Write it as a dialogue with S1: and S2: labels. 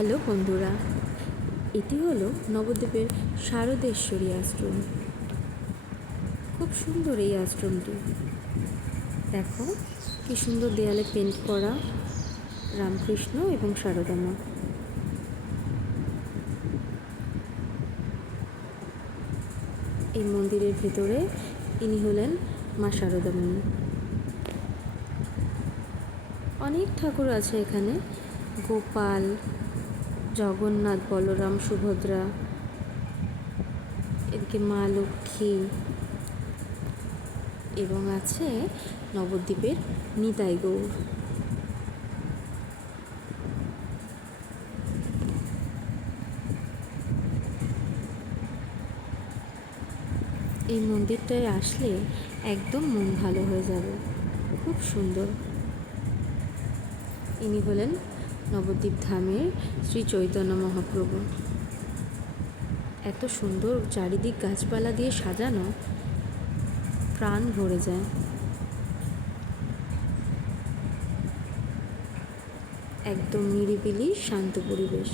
S1: Hello বন্ধুরা, এটি হলো নবদ্বীপের শারদেশ্বরী আশ্রম। খুব সুন্দর এই আশ্রমটি। দেখো, কি সুন্দর দেয়ালে পেন্ট করা রামকৃষ্ণ এবং শারদামা। এই মন্দিরের ভেতরে ইনি হলেন মা শারদামণি। অনেক ঠাকুর আছে এখানে। গোপাল জগন্নাথ, বলরাম, সুভদ্রা, এদিকে মা লক্ষ্মী এবং আছে নবদ্বীপের নিতাই গৌর। এই মন্দিরটায় আসলে একদম মন ভালো হয়ে যাবে। খুব সুন্দর। ইনি হলেন নবদ্বীপ ধামের শ্রী চৈতন্য মহাপ্রভু। এত সুন্দর চারিদিক গাছপালা দিয়ে সাজানো, প্রাণ ভরে যায়। একদম নিরিবিলি শান্ত পরিবেশ।